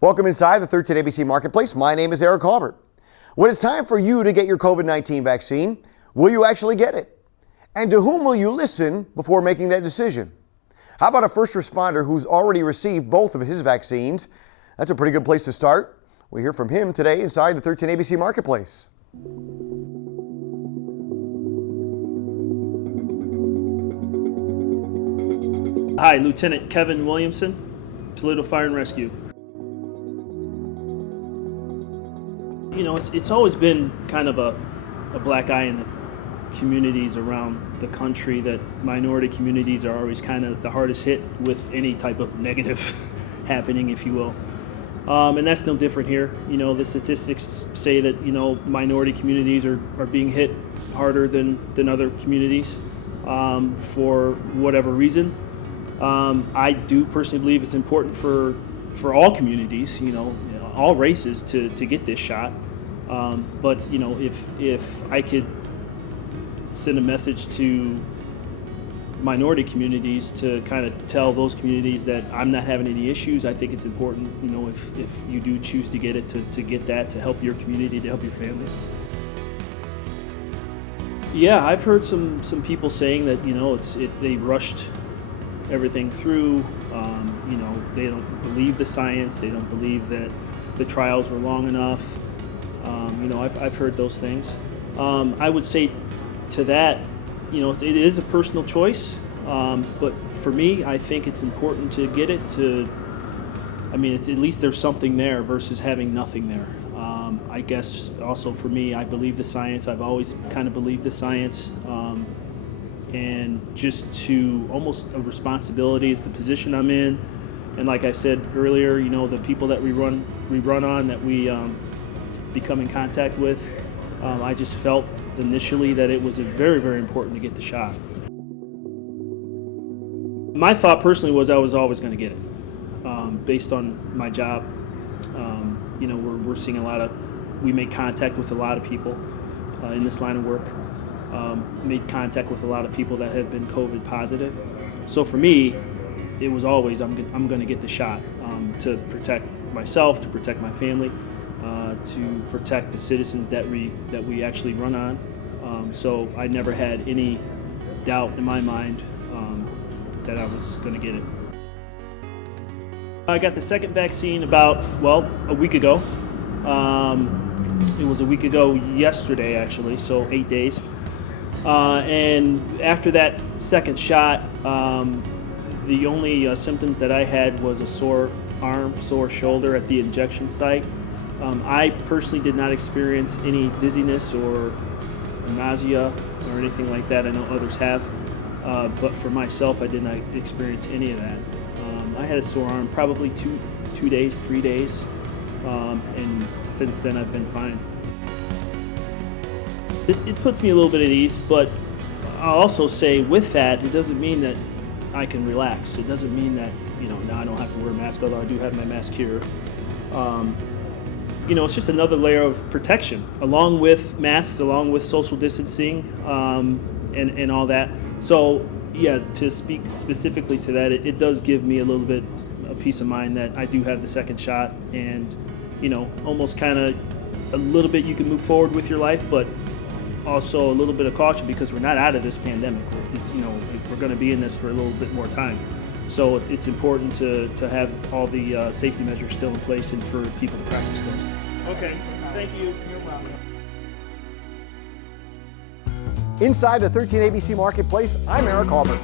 Welcome inside the 13 ABC Marketplace. My name is Eric Halbert. When it's time for you to get your COVID-19 vaccine, will you actually get it? And to whom will you listen before making that decision? How about a first responder who's already received both of his vaccines? That's a pretty good place to start. We hear from him today inside the 13 ABC Marketplace. Hi, Lieutenant Kevin Williamson, Toledo Fire and Rescue. You know, it's always been kind of a black eye in the communities around the country that minority communities are always kind of the hardest hit with any type of negative happening, if you will. And that's no different here. You know, the statistics say that, you know, minority communities are being hit harder than other communities for whatever reason. I do personally believe it's important for all communities, all races to get this shot. But you know, if I could send a message to minority communities to kind of tell those communities that I'm not having any issues, I think it's important, you know, if you do choose to get it, to get that, to help your community, to help your family. Yeah, I've heard some people saying that, you know, they rushed everything through. You know, they don't believe the science. They don't believe that the trials were long enough. You know, I've heard those things. I would say to that, you know, it is a personal choice. But for me, I think it's important to get it. At least there's something there versus having nothing there. I guess also for me, I believe the science. I've always kind of believed the science. And just to almost a responsibility of the position I'm in, and like I said earlier, you know, the people that we run on, that we become in contact with, I just felt initially that it was very, very important to get the shot. My thought personally was I was always going to get it, based on my job. You know, we're seeing we make contact with a lot of people in this line of work. Made contact with a lot of people that have been COVID positive. So for me, it was always I'm going to get the shot to protect myself, to protect my family, to protect the citizens that we actually run on. So I never had any doubt in my mind that I was going to get it. I got the second vaccine about, a week ago. It was a week ago yesterday, actually, so 8 days. And after that second shot, the only symptoms that I had was a sore arm, sore shoulder at the injection site. I personally did not experience any dizziness or nausea or anything like that. I know others have, but for myself, I did not experience any of that. I had a sore arm probably 3 days, and since then I've been fine. It puts me a little bit at ease, but I'll also say with that, it doesn't mean that I can relax. It doesn't mean that, you know, now I don't have to wear a mask, although I do have my mask here. You know, it's just another layer of protection, along with masks, along with social distancing, and all that. So, yeah, to speak specifically to that, it does give me a little bit of peace of mind that I do have the second shot, and, you know, almost kind of a little bit you can move forward with your life, but also a little bit of caution because we're not out of this pandemic. We're going to be in this for a little bit more time. So it's important to have all the safety measures still in place and for people to practice those. Okay, thank you. You're welcome. Inside the 13 ABC Marketplace, I'm Eric Halbert.